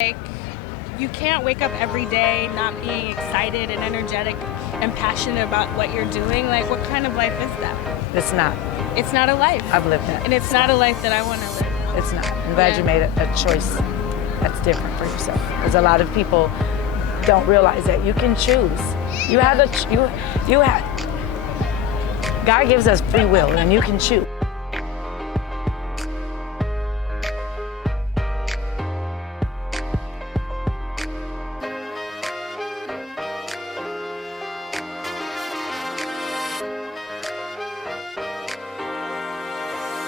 Like, you can't wake up every day not being excited and energetic and passionate about what you're doing. Like, what kind of life is that? It's not. It's not a life. I've lived that. And it's not a life that I want to live. It's not. I'm glad you made a choice that's different for yourself. Because a lot of people don't realize that you can choose. You have you have. God gives us free will, and you can choose.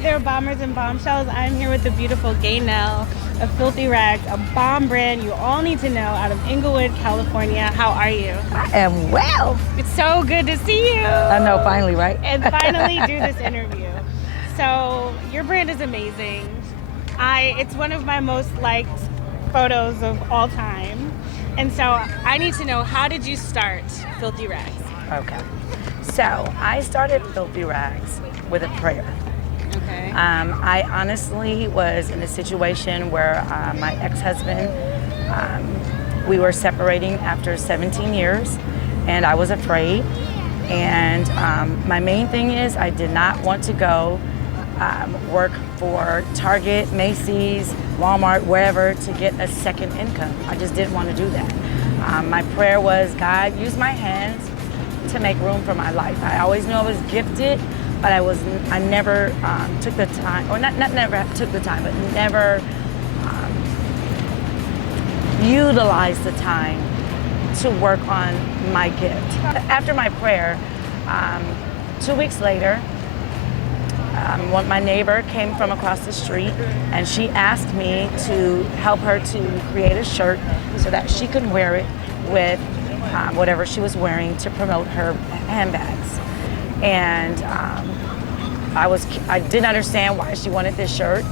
There are bombers and bombshells. I'm here with the beautiful Gaynelle of Philthy Ragz, a bomb brand you all need to know out of Inglewood, California. How are you? I am well. It's so good to see you. I know, finally, right? And finally do this interview. So your brand is amazing. It's one of my most liked photos of all time. And so I need to know, how did you start Philthy Ragz? Okay. So I started Philthy Ragz with a prayer. Okay. I honestly was in a situation where my ex-husband, we were separating after 17 years, and I was afraid. And my main thing is I did not want to go work for Target, Macy's, Walmart, wherever to get a second income. I just didn't want to do that. My prayer was, God, use my hands to make room for my life. I always knew I was gifted, but I never took the time, or not never took the time, but never utilized the time to work on my gift. After my prayer, 2 weeks later, my neighbor came from across the street, and she asked me to help her to create a shirt so that she could wear it with whatever she was wearing to promote her handbags. And I didn't understand why she wanted this shirt.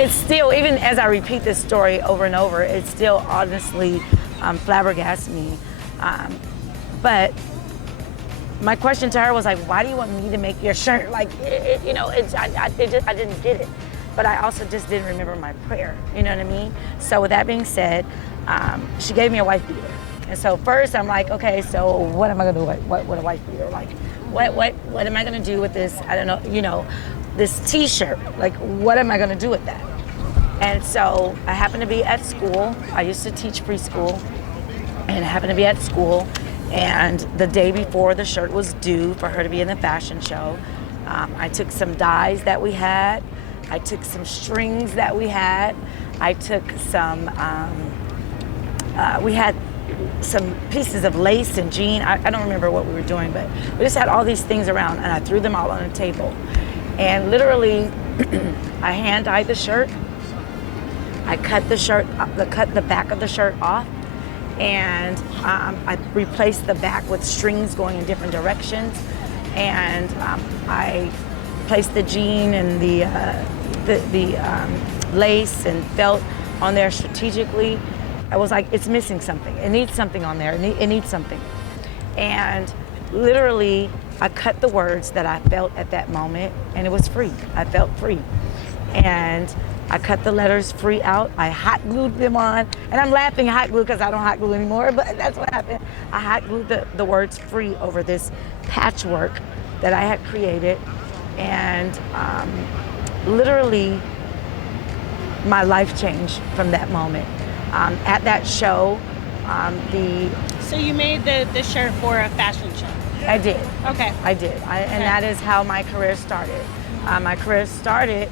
It's still, even as I repeat this story over and over, it still honestly flabbergasts me. But my question to her was like, why do you want me to make your shirt? Like, I didn't get it. But I also just didn't remember my prayer, you know what I mean? So with that being said, she gave me a wife beater. And so first I'm like, okay, so what am I gonna do? What a wife beater? Like, what am I gonna do with this? I don't know, this T-shirt. Like, what am I gonna do with that? And so I happened to be at school. I used to teach preschool, and I happened to be at school. And the day before the shirt was due for her to be in the fashion show, I took some dyes that we had. I took some strings that we had. I took some, we had some pieces of lace and jean. I don't remember what we were doing, but we just had all these things around, and I threw them all on a table. And literally, I hand dyed the shirt. I cut the back of the shirt off, and I replaced the back with strings going in different directions. And I placed the jean and the lace and felt on there strategically. I was like, it's missing something. It needs something on there. It needs something. And literally, I cut the words that I felt at that moment, and it was free. I felt free. And I cut the letters free out. I hot glued them on. And I'm laughing hot glue because I don't hot glue anymore, but that's what happened. I hot glued the words free over this patchwork that I had created. And literally, my life changed from that moment. At that show, So you made the shirt for a fashion show? I did. Okay. I did. And that is how my career started. My career started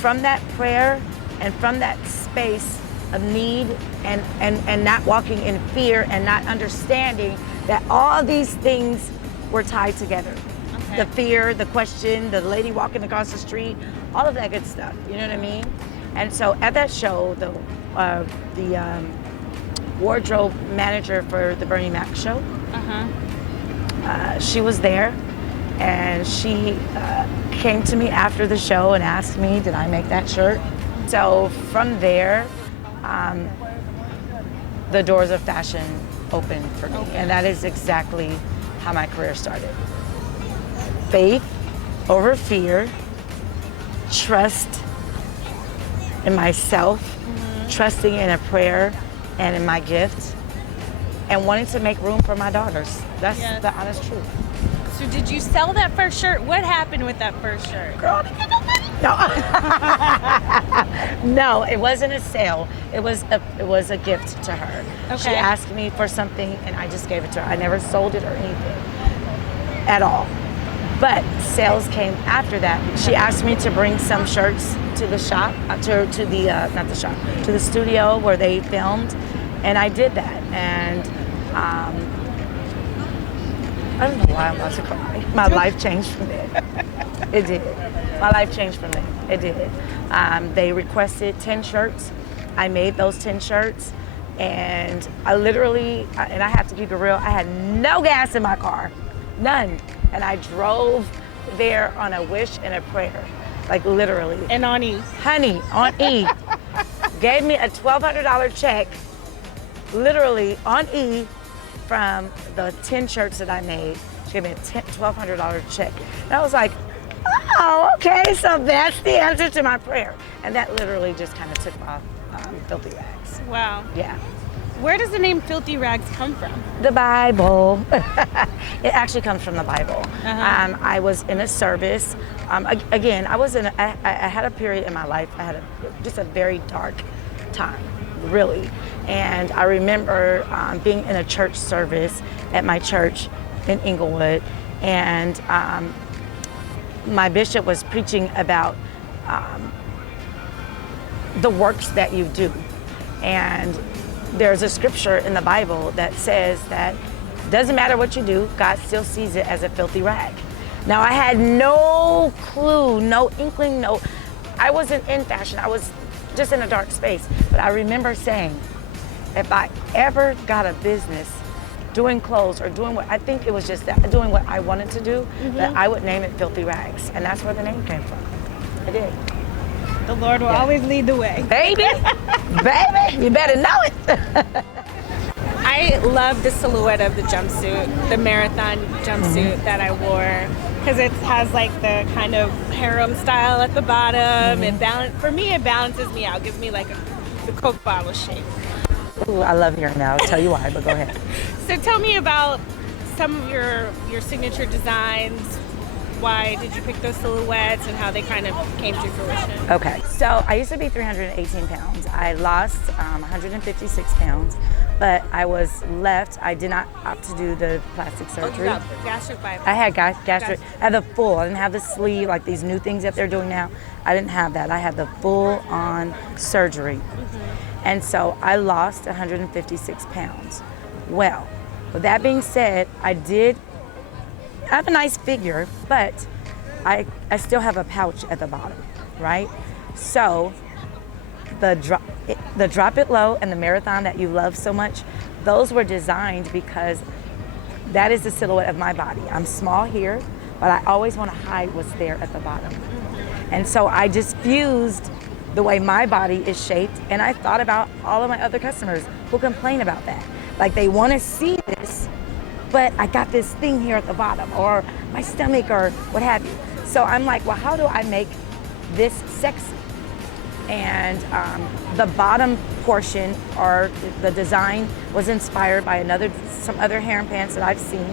from that prayer and from that space of need and not walking in fear and not understanding that all these things were tied together. Okay. The fear, the question, the lady walking across the street, all of that good stuff, you know what I mean? And so at that show, the wardrobe manager for the Bernie Mac show, she was there, and she came to me after the show and asked me, did I make that shirt? So from there, the doors of fashion opened for me, and that is exactly how my career started. Faith over fear, trust in myself, trusting in a prayer and in my gift, and wanting to make room for my daughters. That's the honest truth. So did you sell that first shirt? What happened with that first shirt? Girl, I didn't get no money. No. No, it wasn't a sale. It was a gift to her. Okay. She asked me for something and I just gave it to her. I never sold it or anything at all. But sales came after that. She asked me to bring some shirts to the shop, to the studio where they filmed, and I did that. And I don't know why I'm about to cry. My life changed from there. It did. My life changed from there. It did. They requested 10 shirts. I made those 10 shirts, and I literally, and I have to keep it real, I had no gas in my car, none. And I drove there on a wish and a prayer, like literally. And on E. Honey, on E. Gave me a $1,200 check, literally on E, from the 10 shirts that I made. She gave me a $1,200 check. And I was like, oh, okay, so that's the answer to my prayer. And that literally just kind of took off Philthy Ragz. Wow. Yeah. Where does the name Philthy Ragz come from? The Bible. It actually comes from the Bible. I was in a service. Again, I had a period in my life. I had just a very dark time, really. And I remember being in a church service at my church in Inglewood, and my bishop was preaching about the works that you do. And there's a scripture in the Bible that says that doesn't matter what you do, God still sees it as a filthy rag. Now, I had no clue, no inkling, I wasn't in fashion. I was just in a dark space. But I remember saying, if I ever got a business doing clothes or doing what, I think it was just that, doing what I wanted to do, that I would name it Philthy Ragz. And that's where the name came from. I did. The Lord will always lead the way. Baby, baby, you better know it. I love the silhouette of the jumpsuit, the marathon jumpsuit that I wore, because it has like the kind of harem style at the bottom. For me, it balances me out, gives me like the Coke bottle shape. Ooh, I love hearing that. I'll tell you why, but go ahead. So tell me about some of your signature designs. Why did you pick those silhouettes and how they kind of came to fruition? Okay, so I used to be 318 pounds. I lost 156 pounds, but I was left. I did not opt to do the plastic surgery. Oh, you got gastric bypass. I had gastric. I had the full. I didn't have the sleeve, like these new things that they're doing now. I didn't have that. I had the full-on surgery. And so I lost 156 pounds. Well, with that being said, I have a nice figure, but I still have a pouch at the bottom, right? So the drop it low and the marathon that you love so much, those were designed because that is the silhouette of my body. I'm small here, but I always want to hide what's there at the bottom. And so I just fused the way my body is shaped, and I thought about all of my other customers who complain about that. Like, they want to see this, but I got this thing here at the bottom, or my stomach, or what have you. So I'm like, well, how do I make this sexy? And the bottom portion, or the design, was inspired by some other harem pants that I've seen.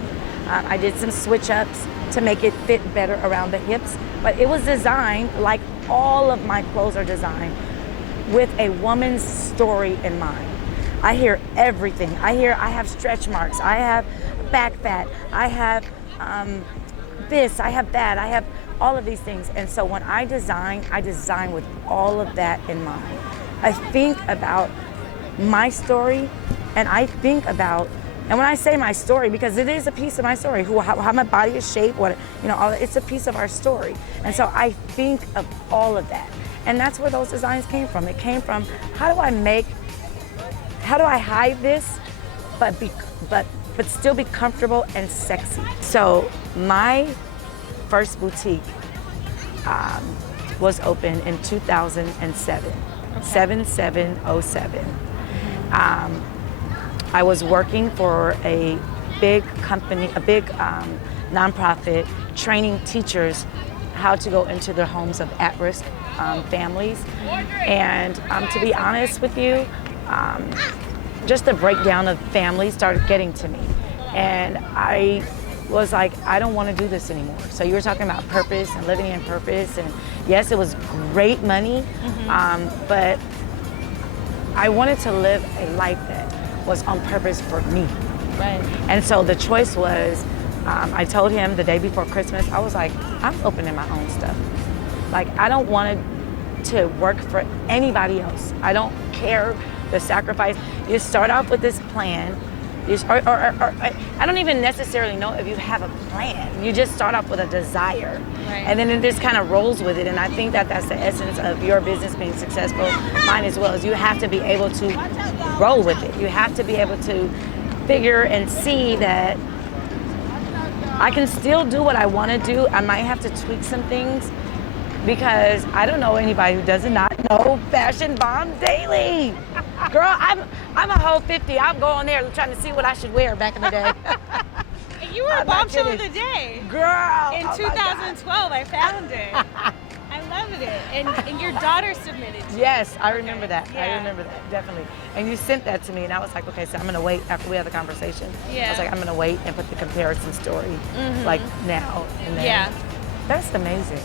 I did some switch ups to make it fit better around the hips, but it was designed like all of my clothes are designed with a woman's story in mind. I hear everything. I have stretch marks, I have back fat, I have this, I have that, I have all of these things. And so when I design with all of that in mind. I think about my story, and I think about, and when I say my story, because it is a piece of my story, how my body is shaped, it's a piece of our story. And so I think of all of that. And that's where those designs came from. It came from, how do I hide this, but still be comfortable and sexy? So my first boutique was open in 2007, 7707. I was working for a big company, a big nonprofit, training teachers how to go into the homes of at-risk families. And to be honest with you, just the breakdown of families started getting to me. And I was like, I don't want to do this anymore. So you were talking about purpose and living in purpose. And yes, it was great money, but I wanted to live a life that was on purpose for me. Right. And so the choice was, I told him the day before Christmas, I was like, I'm opening my own stuff. Like, I don't want to work for anybody else. I don't care the sacrifice. You start off with this plan, I don't even necessarily know if you have a plan. You just start off with a desire. Right. And then it just kind of rolls with it. And I think that that's the essence of your business being successful, mine as well, is you have to be able to roll with it. You have to be able to figure and see that I can still do what I want to do. I might have to tweak some things because I don't know anybody who does not know Fashion Bomb Daily. Girl, I'm a whole 50. I'm going there trying to see what I should wear back in the day. You were a bombshell of the day. Girl. In 2012, I found it. I loved it. And your daughter submitted to Yes, I remember that. Yeah. I remember that, definitely. And you sent that to me, and I was like, okay, so I'm going to wait after we have the conversation. Yeah. I was like, I'm going to wait and put the comparison story, like, now. And then, Yeah. That's amazing.